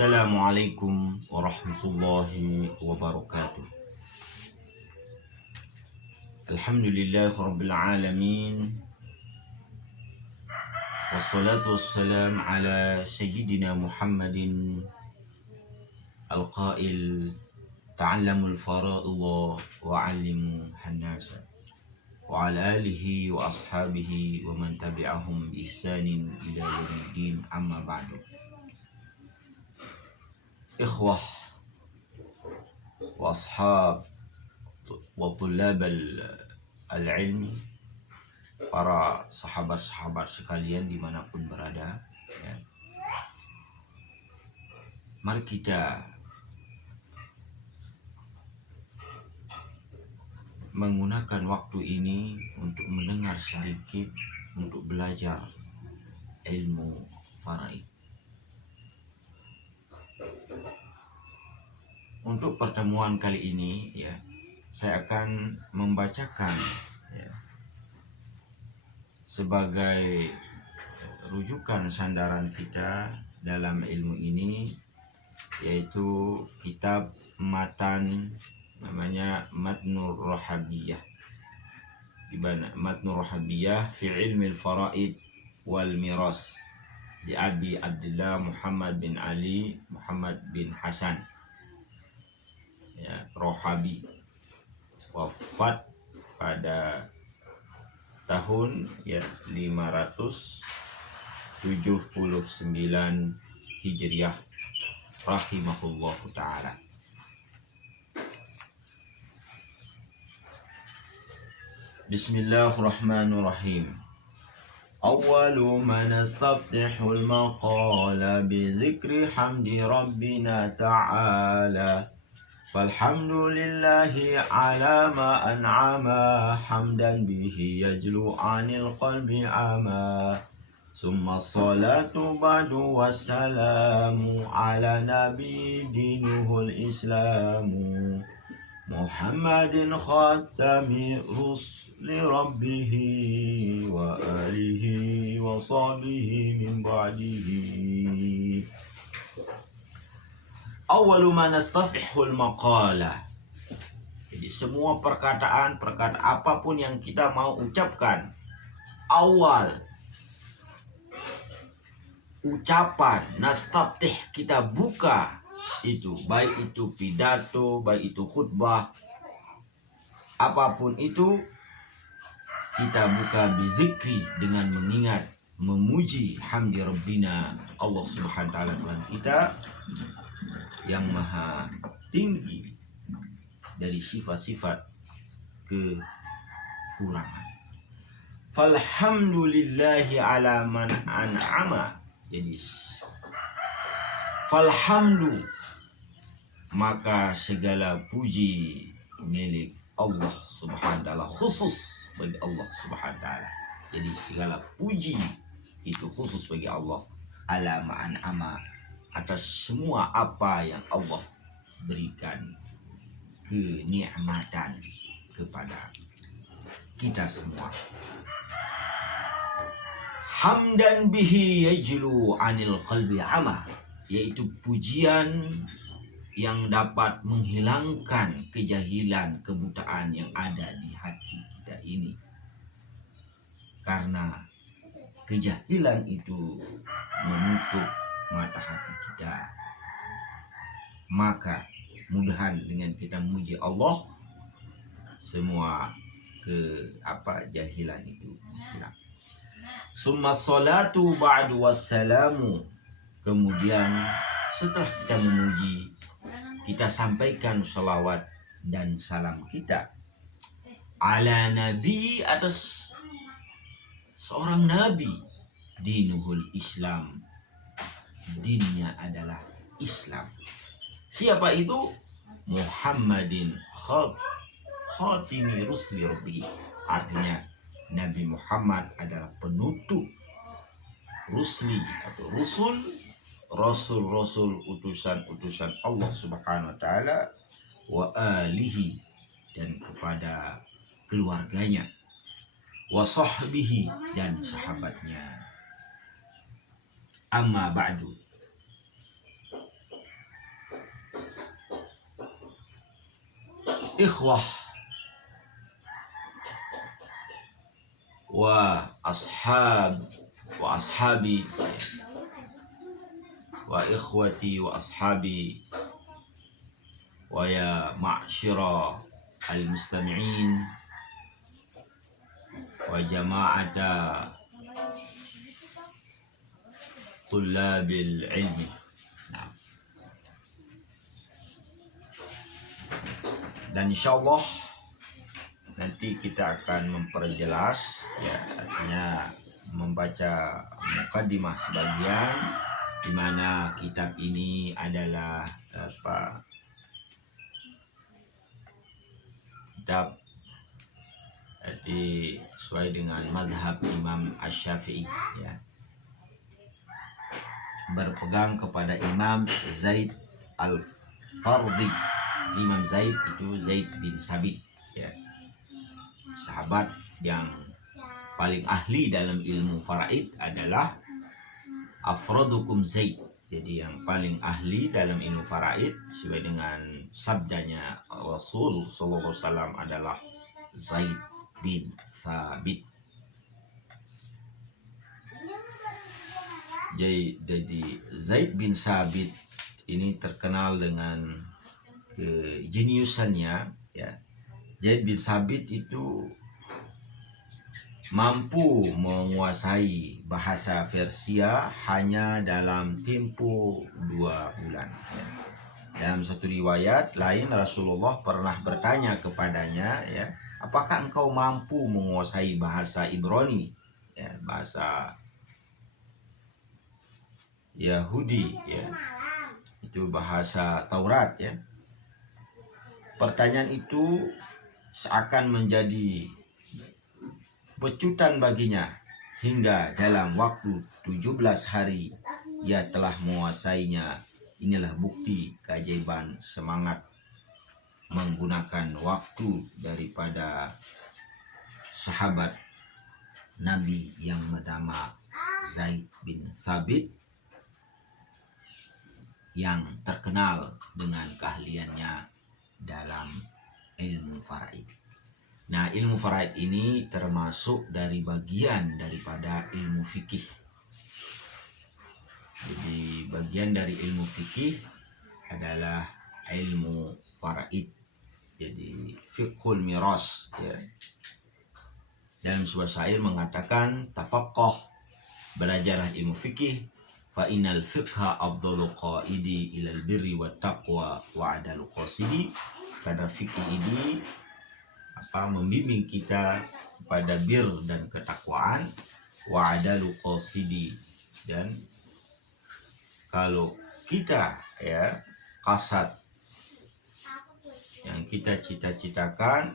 Assalamualaikum warahmatullahi wabarakatuh. Alhamdulillahirabbil alamin. Wassalatu wassalam ala sayyidina Muhammadin al-qail ta'allamul fara'idha wa 'allimu hannasa wa ala alihi wa ashabihi wa man tabi'ahum bi ihsanin ila yaumiddin, amma ba'du. Ikhwah wa ashab wa tullab al-ilmi, para sahabat-sahabat sekalian dimanapun berada, ya. Mari kita menggunakan waktu ini untuk mendengar sedikit, untuk belajar ilmu faraid. Untuk pertemuan kali ini, ya, saya akan membacakan, ya, sebagai rujukan sandaran kita dalam ilmu ini, yaitu kitab matan namanya Matnur Rohabiyah, Matnur Rohabiyah fi ilmi al-faraid wal miras, di Abi Abdullah Muhammad bin Ali Muhammad bin Hasan, ya, Rohabi, wafat pada tahun, ya, 579 Hijriah rahimahullahu ta'ala. Bismillahirrahmanirrahim. Awwalu ma nastaftihul maqala bi zikri hamdi rabbina ta'ala. Falhamdulillahi ala ma an'ama hamdan bihi yajlu 'anil qalbi ama. Summa salatu ba'du wassalamu ala nabi dinuhul islamu. Muhammadin khatami rusli rabbihi wa alihi wa sahbihi min ba'dihi. Awwalu ma nastafihul maqala. Jadi semua perkataan apapun yang kita mau ucapkan, awal ucapan nastaftih, kita buka itu, baik itu pidato, baik itu khutbah, apapun itu, kita buka bizikri, dengan mengingat, memuji hamdi rabbina, Allah subhanahu wa ta'ala, Tuhan kita yang maha tinggi dari sifat-sifat kekurangan. Falhamdulillahi ala man an'ama. Jadi falhamdu, maka segala puji milik Allah subhanahu wa ta'ala, khusus bagi Allah subhanahu wa ta'ala. Jadi segala puji itu khusus bagi Allah, ala ma an'ama, atas semua apa yang Allah berikan kenikmatan kepada kita semua. Hamdan bihi yajlu 'anil qalbi ama, yaitu pujian yang dapat menghilangkan kejahilan, kebutaan yang ada di hati kita ini. Karena kejahilan itu menutup mata hati kita, maka mudahan dengan kita memuji Allah, semua jahilan itu hilang. Summa salatu ba'du wassalamu, kemudian setelah kita memuji, kita sampaikan salawat dan salam kita ala nabi, atas seorang nabi, dinuhul Islam, dinnya adalah Islam. Siapa itu? Muhammadin khatimi rusli rabbi, artinya Nabi Muhammad adalah penutup rusli atau rasul, utusan Allah subhanahu wa ta'ala, wa alihi, dan kepada keluarganya, wa sahbihi, dan sahabatnya. Amma ba'du, ikhwah wa ashabi wa ikhwati wa ashabi wa ya ma'syira al-mustami'in wa jama'ata tullabil ilmi. Nah. Dan insyaallah nanti kita akan memperjelas, ya, artinya membaca mukaddimah sebagian, di mana kitab ini adalah kitab sesuai dengan mazhab Imam Asy-Syafi'i, ya, berpegang kepada Imam Zaid Al-Fardhi. Imam Zaid itu Zaid bin Sabit, ya, sahabat yang paling ahli dalam ilmu faraid adalah afradukum Zaid. Jadi yang paling ahli dalam ilmu faraid sesuai dengan sabdanya Rasul sallallahu alaihi wasallam adalah Zaid bin Sabit. Jadi Zaid bin Sabit ini terkenal dengan kejeniusannya, ya. Zaid bin Sabit itu mampu menguasai bahasa Persia hanya dalam tempo 2 bulan. Ya. Dalam satu riwayat lain Rasulullah pernah bertanya kepadanya, ya, apakah engkau mampu menguasai bahasa Ibrani, ya, bahasa Yahudi, ya, itu bahasa Taurat, ya. Pertanyaan itu seakan menjadi pecutan baginya hingga dalam waktu 17 hari ia telah menguasainya. Inilah bukti keajaiban semangat menggunakan waktu daripada sahabat Nabi yang bernama Zaid bin Thabit yang terkenal dengan keahliannya dalam ilmu faraid. Nah, ilmu faraid ini termasuk dari bagian daripada ilmu fikih. Jadi bagian dari ilmu fikih adalah ilmu faraid. Jadi fiqhul miras, ya. Dalam sebuah syair mengatakan, tafaqqah, belajarlah ilmu fikih, fa innal fiqha afdalu qaidi ilal birri wat taqwa wa adalu qasidi. Karena fikih ini membimbing kita kepada bir dan ketakwaan, wa adalu qasidi, dan kalau kita, ya, kasat yang kita cita-citakan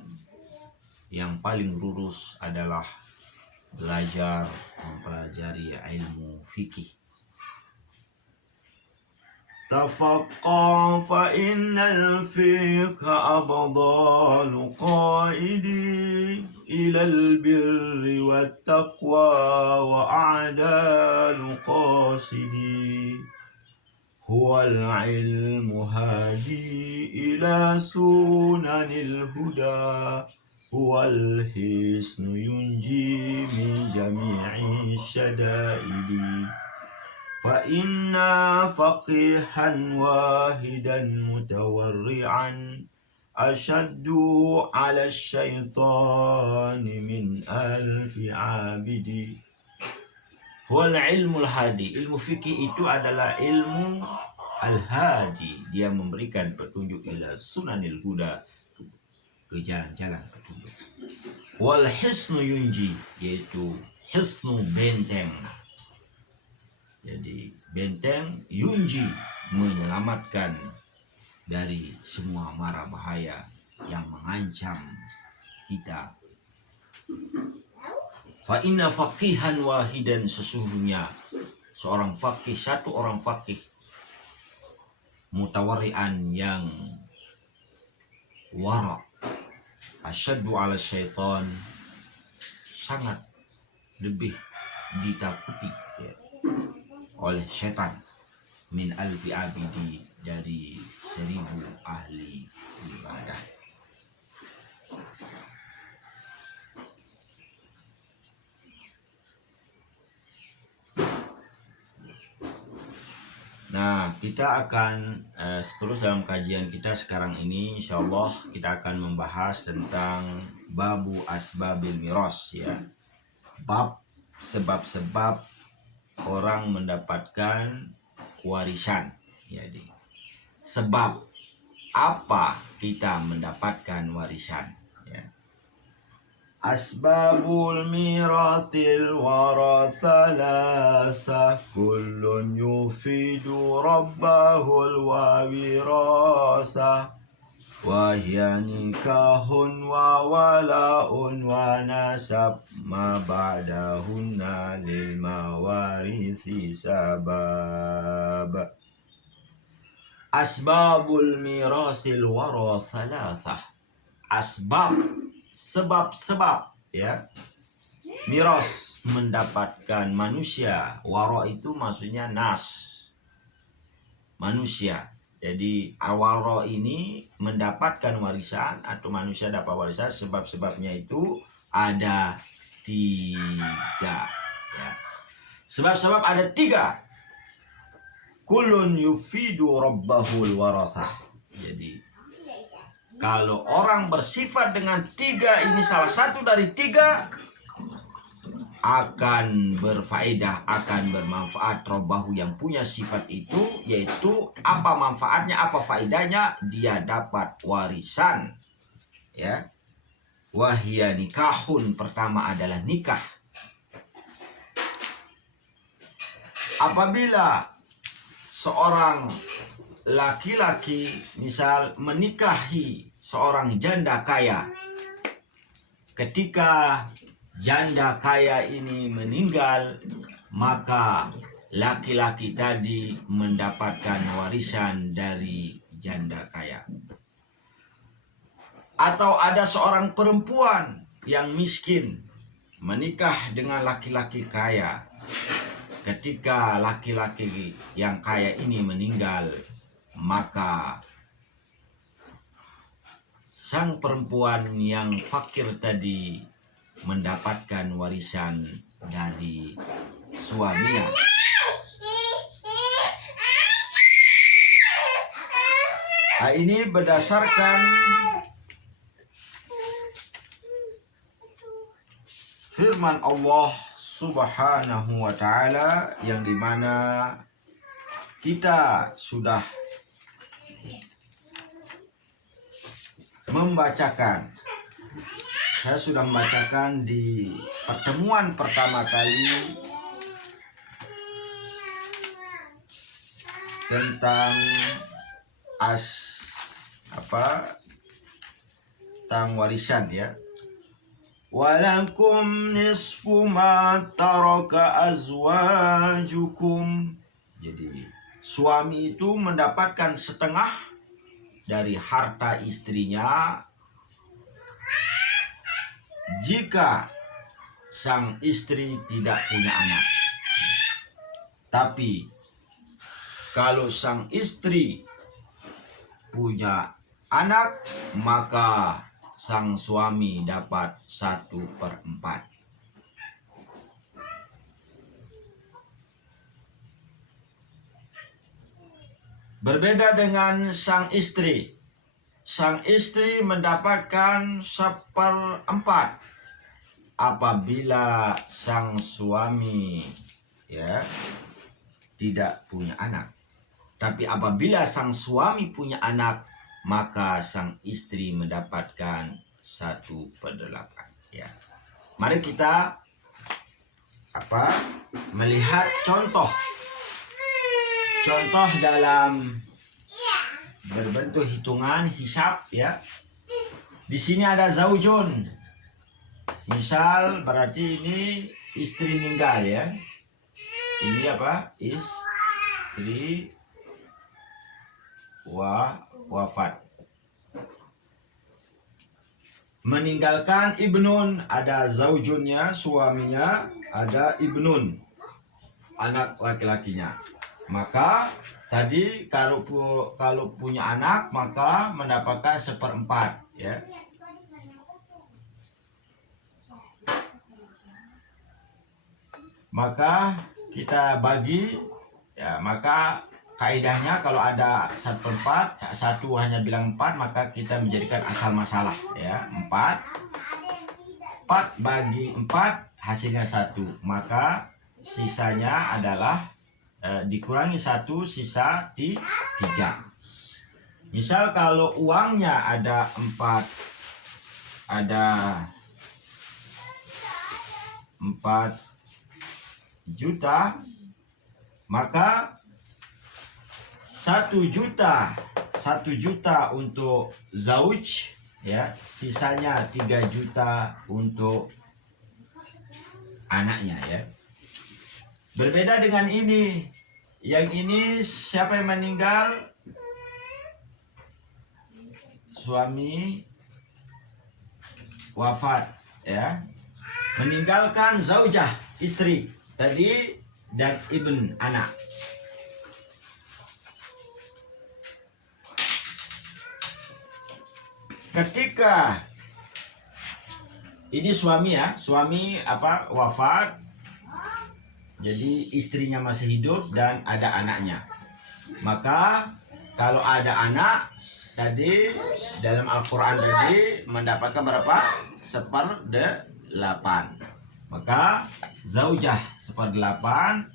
yang paling lurus adalah belajar mempelajari ilmu fikih. Tafaqqa fa innal fiqha abdalu qaidi ilal birri wat taqwa wa a'dalu qasidi. Huwal ilmu hadi ila sunanil huda, huwal hisnu yunji min jami'i syada'idi. Fa inna faqihan wahidan mutawarri'an ashaddu 'ala syaitani min alfi 'abidi. Wal ilmul hadi, ilmu fikih itu adalah ilmu al-hadi, dia memberikan petunjuk ila sunanil huda, ke jalan-jalan petunjuk. Wal hisnu yunji, yaitu hisnu benteng. Jadi benteng, yunji menyelamatkan dari semua mara bahaya yang mengancam kita. Fa inna faqihan wahidan, sesungguhnya seorang faqih, satu orang faqih, mutawari'an, yang wara, asyaddu 'ala syaitan, sangat lebih ditakuti, ya, oleh syaitan, min alfi abidi, dari 1000 ahli ibadah. Nah, kita akan seterusnya dalam kajian kita sekarang ini, insyaallah kita akan membahas tentang babu asbabil miras, ya. Bab sebab-sebab orang mendapatkan warisan. Jadi, sebab apa kita mendapatkan warisan, ya. Asbabul miratil wara thalatha kullun yufidu rabbahul wa wirasa wa hiya nikahun wa wala'un wa nasab ma ba'dahunna lil mawarisi sabab. Asbabul mirasil wara thalatha. Asbab, sebab-sebab, ya, miras mendapatkan manusia. Wara itu maksudnya nas, manusia. Jadi awara ini mendapatkan warisan atau manusia dapat warisan, sebab-sebabnya itu ada 3, ya. Sebab-sebab ada 3. Kulun yufidu rabbahul warathah. Jadi kalau orang bersifat dengan 3 ini, salah satu dari 3 akan berfaedah, akan bermanfaat. Rabbahu yang punya sifat itu, yaitu apa manfaatnya, apa faedahnya? Dia dapat warisan, ya. Wahia nikahun, pertama adalah nikah. Apabila seorang laki-laki misal menikahi seorang janda kaya, ketika janda kaya ini meninggal, maka laki-laki tadi mendapatkan warisan dari janda kaya. Atau ada seorang perempuan yang miskin menikah dengan laki-laki kaya, ketika laki-laki yang kaya ini meninggal, maka sang perempuan yang fakir tadi mendapatkan warisan dari suaminya. Nah, ini berdasarkan firman Allah Subhanahu wa ta'ala, yang dimana kita sudah membacakan. Saya sudah membacakan di pertemuan pertama kali tentang tentang warisan, ya. Walakum nisfu ma taraka azwajukum. Jadi suami itu mendapatkan setengah dari harta istrinya jika sang istri tidak punya anak. Tapi kalau sang istri punya anak, maka sang suami dapat 1/4. Berbeda dengan sang istri. Sang istri mendapatkan 1/4 apabila sang suami, ya, tidak punya anak. Tapi apabila sang suami punya anak, maka sang istri mendapatkan 1/8, ya. Mari kita melihat contoh dalam berbentuk hitungan hisab, ya. Di sini ada zaujun. Misal berarti ini istri meninggal, ya. Ini istri wafat. Meninggalkan ibnun, ada zaujunnya, suaminya, ada ibnun, anak laki-lakinya. Maka tadi kalau punya anak maka mendapatkan 1/4, ya. Maka kita bagi, ya, maka kaidahnya kalau ada 1/4, satu hanya bilang 4, maka kita menjadikan asal masalah ya. 4 bagi 4 hasilnya 1, maka sisanya adalah dikurangi 1, sisa 3. Misal kalau uangnya ada 4 juta, maka 1 juta untuk zauj ya, sisanya 3 juta untuk anaknya ya. Berbeda dengan ini. Yang ini siapa yang meninggal? Suami wafat ya, meninggalkan zaujah, istri tadi, dan ibn, anak. Ketika ini suami ya, suami wafat, jadi istrinya masih hidup dan ada anaknya. Maka kalau ada anak tadi dalam Al-Quran tadi mendapatkan berapa? 1/8. Maka zaujah 1/8,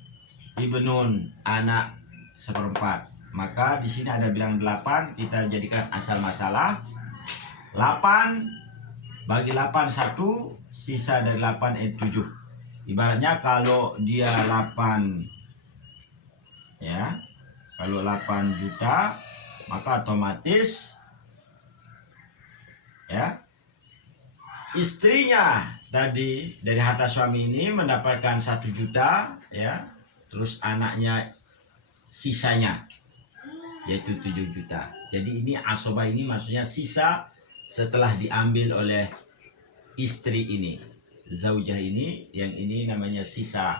ibnun, anak 1/4. Maka di sini ada bilang 8, kita jadikan asal masalah. 8 bagi 8 1, sisa dari 8 7. Ibaratnya kalau dia 8 ya, kalau 8 juta, maka otomatis ya, istrinya tadi dari harta suami ini mendapatkan 1 juta ya, terus anaknya sisanya yaitu 7 juta. Jadi ini asobah, ini maksudnya sisa setelah diambil oleh istri ini, zaujah ini, yang ini namanya sisa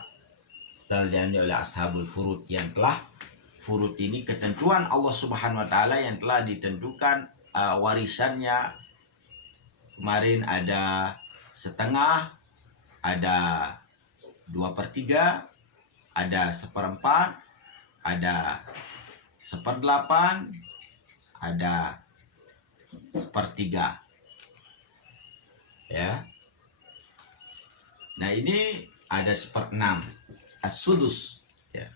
setelah diambil oleh ashabul furud, yang telah furud ini ketentuan Allah Subhanahu wa taala yang telah ditentukan warisannya. Kemarin ada setengah, ada 2/3, ada 1/4, ada 1/8, ada 1/3 ya. Nah ini ada 1/6, as-sudus ya.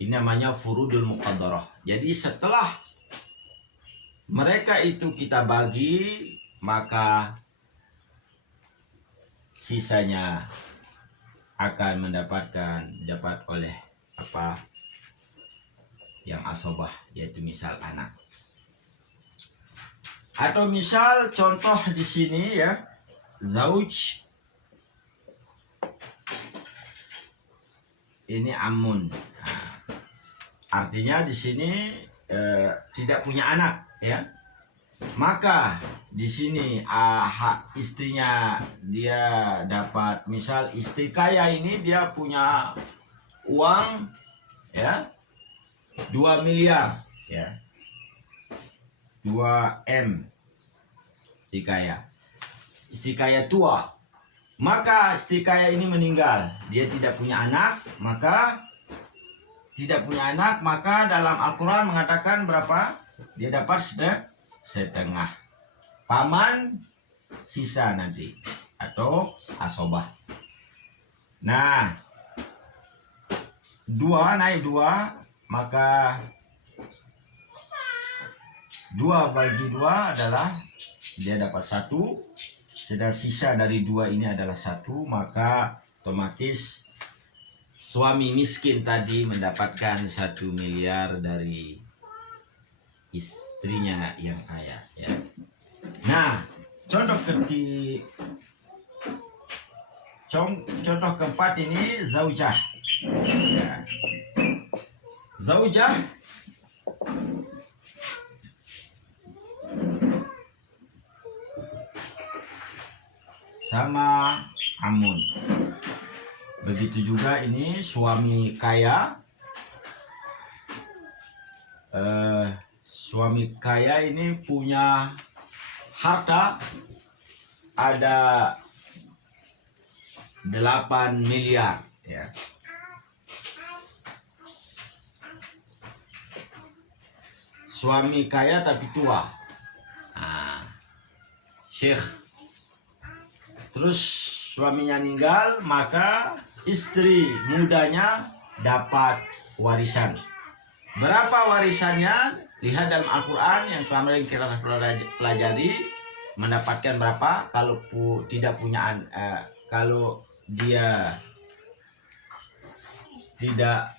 Ini namanya furudul muqaddarah. Jadi setelah mereka itu kita bagi, maka sisanya akan dapat oleh yang asobah, yaitu misal anak. Atau misal contoh di sini ya, zauj ini amun. Nah, artinya di sini tidak punya anak ya. Maka di sini hak istrinya dia dapat, misal istri kaya ini dia punya uang ya 2 miliar ya, 2M, istri kaya tua. Maka istri kaya ini meninggal, dia tidak punya anak, maka dalam Al-Quran mengatakan berapa? Dia dapat setengah. Paman sisa nanti, atau asobah. Nah, 2 naik 2, maka 2 bagi 2 adalah dia dapat 1. Sedang sisa dari 2 ini adalah 1, maka otomatis suami miskin tadi mendapatkan 1 miliar dari istrinya yang kaya ya. Nah, contoh keempat ini zaujah ya. Zaujah sama amun. Begitu juga ini suami kaya. Suami kaya ini punya harta ada 8 miliar ya. suami kaya tapi tua. Nah, Syekh. Terus suaminya meninggal, maka istri mudanya dapat warisan. Berapa warisannya? Lihat dalam Al-Quran yang kemarin kita pelajari, mendapatkan berapa. Kalau tidak punya kalau dia tidak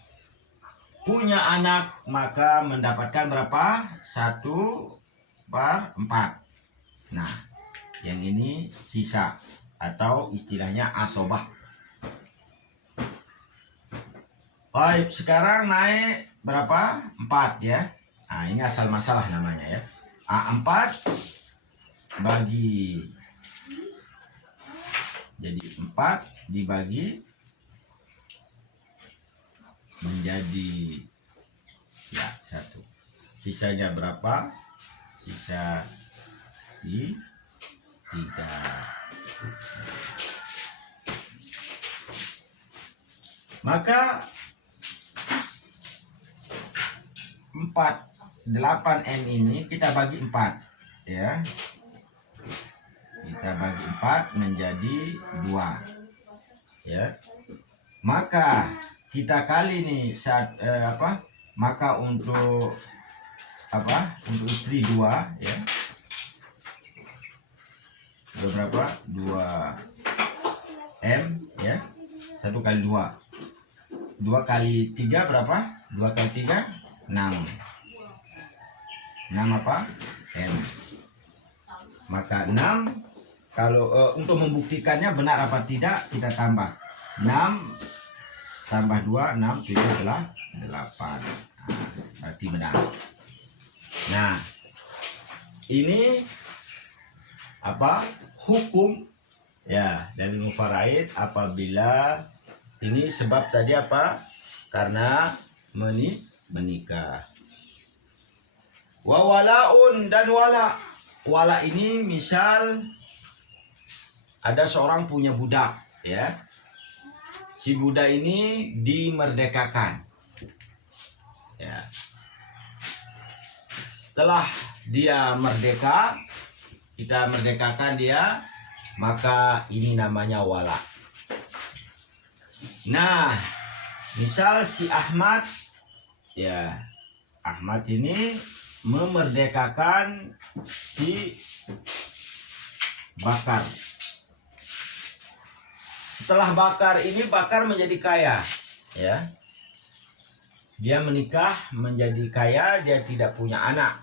punya anak, maka mendapatkan berapa? 1/4. Nah, yang ini sisa atau istilahnya asobah. Baik, sekarang naik berapa? 4 ya. Nah, ini asal masalah namanya ya. 4 bagi, jadi 4 dibagi menjadi ya 1. Sisanya berapa? Sisa di 3. Maka 8M ini kita bagi 4 ya. Kita bagi 4 menjadi 2 ya. Maka kita kali nih maka untuk untuk istri 2 ya. Berapa? 2M ya. 1 kali 2. 2 kali 3 berapa? 2 kali 3 6. 6 apa? M. Maka 6, kalau untuk membuktikannya benar apa tidak, kita tambah 6 tambah 2, 6, 7 adalah 8. Nah, berarti benar. Nah, ini hukum ya dari mufaraid apabila ini sebab tadi karena menikah. Wa walaun, dan wala ini misal ada seorang punya budak ya. Si budak ini dimerdekakan ya. Setelah dia merdeka, kita merdekakan dia, maka ini namanya wala. Nah, misal si Ahmad ya, Ahmad ini memerdekakan si Bakar. Setelah Bakar menjadi kaya ya. Dia menikah menjadi kaya, dia tidak punya anak.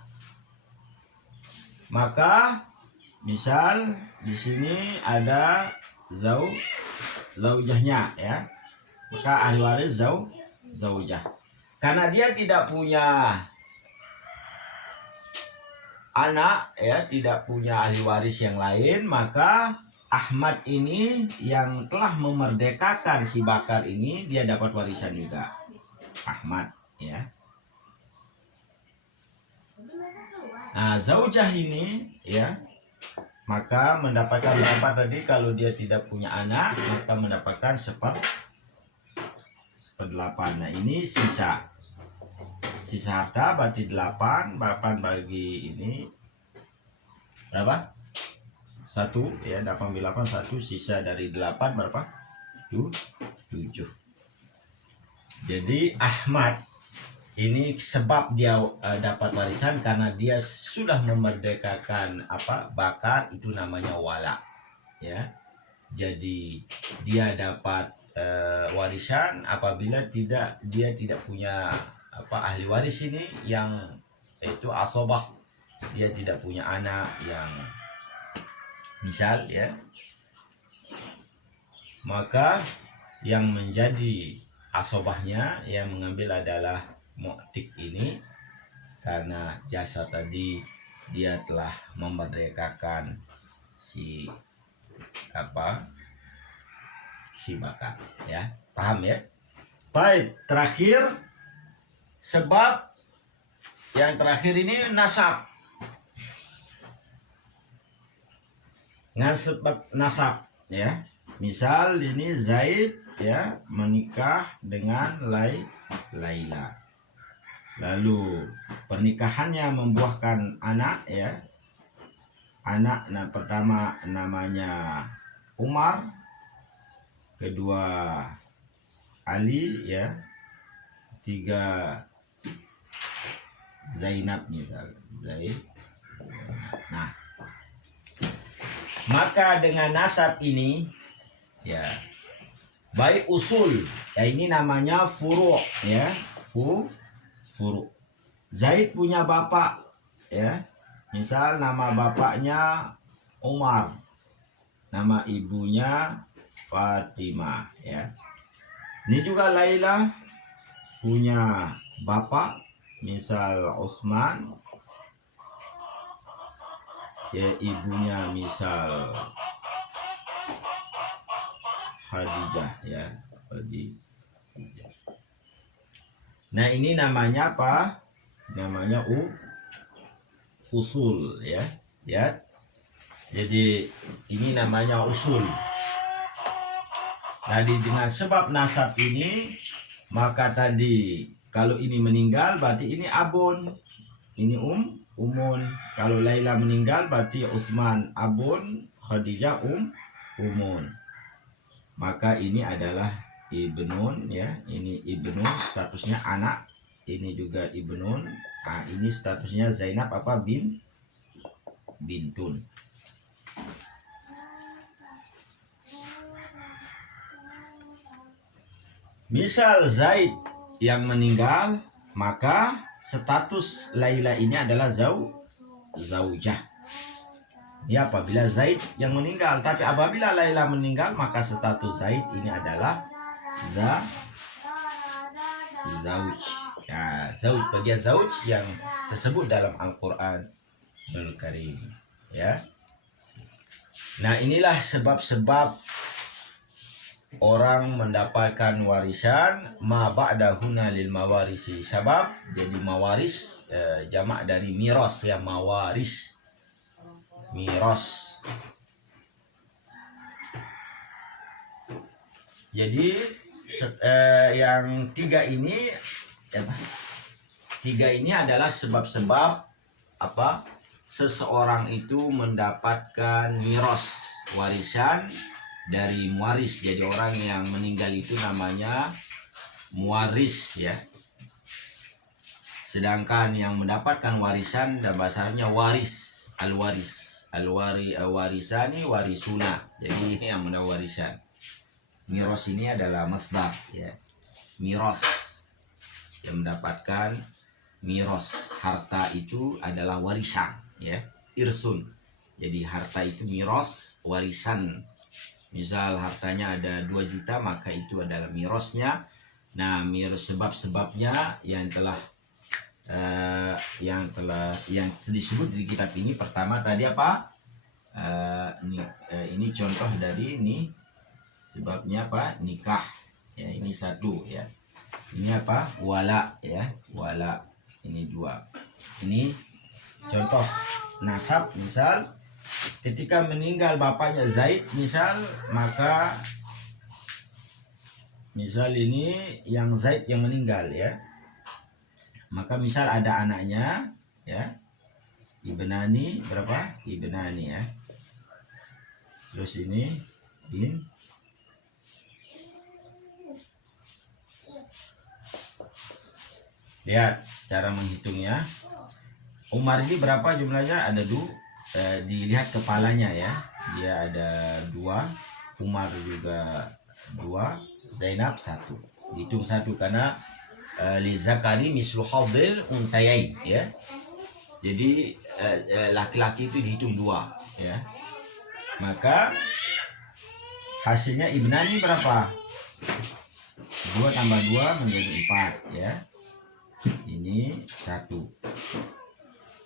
Maka misal di sini ada zaujahnya ya. Maka ahli waris zaujah. Karena dia tidak punya anak ya, tidak punya ahli waris yang lain, maka Ahmad ini yang telah memerdekakan si Bakar ini, dia dapat warisan juga. Ahmad ya. Nah, zaujah ini ya, maka mendapatkan berapa tadi? Kalau dia tidak punya anak, maka mendapatkan 1/8. Nah, ini sisa harta berarti 8 bagi ini berapa? 1 ya, 8 1, sisa dari 8 berapa? 7. Jadi Ahmad ini sebab dia dapat warisan karena dia sudah memerdekakan Bakar, itu namanya wala ya. Jadi dia dapat warisan apabila dia tidak punya ahli waris ini, yang itu asobah, dia tidak punya anak yang misal ya, maka yang menjadi asobahnya yang mengambil adalah mu'tik ini, karena jasa tadi dia telah memerdekakan si Bakar ya. Paham ya? Baik, terakhir sebab yang terakhir ini nasab ya. Misal ini Zaid ya menikah dengan Laila. Lalu pernikahannya membuahkan anak, ya. Anak pertama namanya Umar, kedua Ali, ya, tiga Zainab misalnya. Nah, maka dengan nasab ini, ya, baik usul, ya, ini namanya furu', ya, furu'. Zaid punya bapak, ya, misal nama bapaknya Umar, nama ibunya Fatimah, ya. Ini juga Laila punya bapak, misal Utsman, ya, ibunya misal Khadijah, ya, Khadijah. Nah, ini namanya apa? Namanya usul, ya. Ya. Jadi ini namanya usul. Tadi dengan sebab nasab ini, maka tadi kalau ini meninggal berarti ini abun, ini umun. Kalau Laila meninggal berarti Utsman abun, Khadijah umun. Maka ini adalah ibnun, ya. Ini ibnun, statusnya anak. Ini juga ibnun. Nah, ini statusnya Zainab apa? Bintun. Misal Zaid yang meninggal, maka status Laila ini adalah zaujah. Ya, apabila Zaid yang meninggal. Tapi apabila Laila meninggal, maka status Zaid ini adalah zauj. Ya, zauj, bagian zauj yang tersebut dalam Al-Quran Al-Karim, ya. Nah, inilah sebab-sebab orang mendapatkan warisan. Ma ba'dahuna lil mawarisi sabab. Jadi mawaris jamak dari miros, ya, mawaris, miros. Jadi yang tiga ini adalah sebab-sebab apa seseorang itu mendapatkan miros, warisan dari muaris. Jadi orang yang meninggal itu namanya muaris, ya. Sedangkan yang mendapatkan warisan dan bahasanya waris, warisani warisuna. Jadi ini yang mendapat warisan. Miros ini adalah masdar, ya. Miros, yang mendapatkan miros. Harta itu adalah warisan, ya. Irsun. Jadi harta itu miros, warisan. Misal hartanya ada 2 juta, maka itu adalah mirosnya. Nah, miros sebab-sebabnya yang disebut di kitab ini. Pertama tadi apa? Ini contoh dari ini sebabnya apa? Nikah. Ya, ini 1, ya. Ini apa? Wala, ya. Wala. Ini 2. Ini contoh nasab. Misal ketika meninggal bapaknya Zaid, misal, maka misal ini yang Zaid yang meninggal, ya. Maka misal ada anaknya, ya. Ibnani berapa? Ibnani, ya. Terus ini lihat cara menghitungnya. Umar ini berapa jumlahnya? Ada dilihat kepalanya, ya. Dia ada 2, Umar juga 2, Zainab 1. Hitung 1 karena li zakari mislu hadil unsayain, ya. Jadi laki-laki itu dihitung 2, ya. Maka hasilnya ibnani berapa? 2 tambah 2 menjadi 4, ya. Ini 1.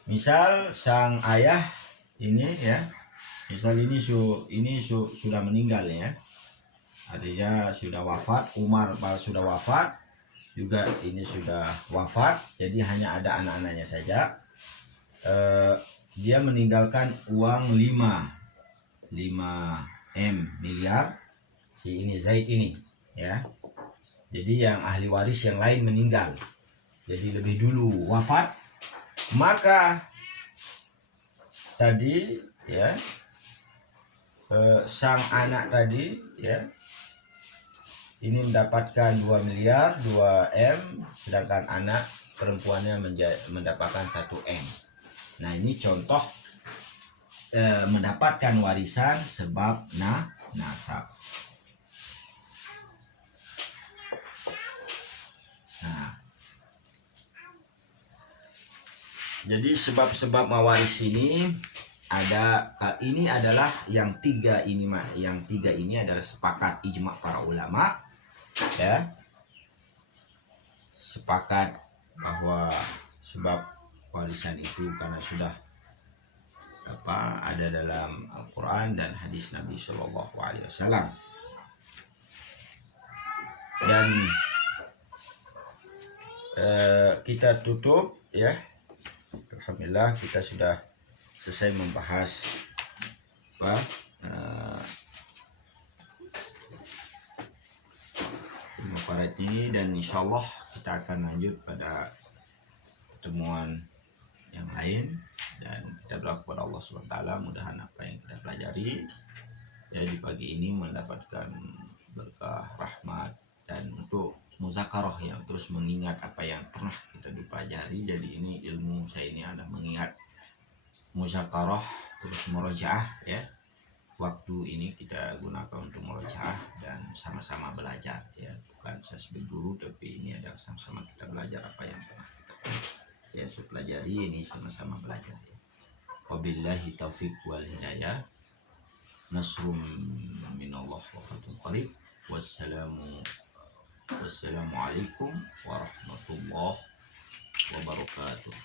Misal sang ayah ini, ya. Misal ini sudah meninggal, ya. Artinya sudah wafat. Umar sudah wafat. Juga ini sudah wafat. Jadi hanya ada anak-anaknya saja. Dia meninggalkan uang 5 miliar. Si ini Zaid ini, ya. Jadi yang ahli waris yang lain meninggal. jadi lebih dulu wafat, maka tadi ya sang anak tadi ya ini mendapatkan 2 miliar 2 M, sedangkan anak perempuannya mendapatkan 1 M. Nah ini contoh mendapatkan warisan sebab nasab. Nah, jadi sebab-sebab mewaris ini adalah yang tiga ini adalah sepakat ijma para ulama ya, sepakat bahwa sebab warisan itu karena sudah ada dalam Al-Quran dan hadis Nabi Shallallahu Alaihi Wasallam. Dan kita tutup ya, alhamdulillah kita sudah selesai membahas Mafarat ini, dan insyaallah kita akan lanjut pada pertemuan yang lain, dan kita berdoa kepada Allah SWT mudahan apa yang kita pelajari ya di pagi ini mendapatkan berkah rahmat, dan untuk muzakarah yang terus mengingat apa yang pernah kita dipelajari. Jadi ini ilmu saya ini ada mengingat muzakarah, terus murojaah ya. Waktu ini kita gunakan untuk murojaah dan sama-sama belajar ya, bukan saya sebagai guru, tapi ini adalah sama-sama kita belajar apa yang pernah saya pelajari, ini sama-sama belajar ya. Wabillahi taufiq wal hidayah. Nasrum minallah wa fathun qarib. Wassalamualaikum warahmatullahi wabarakatuh.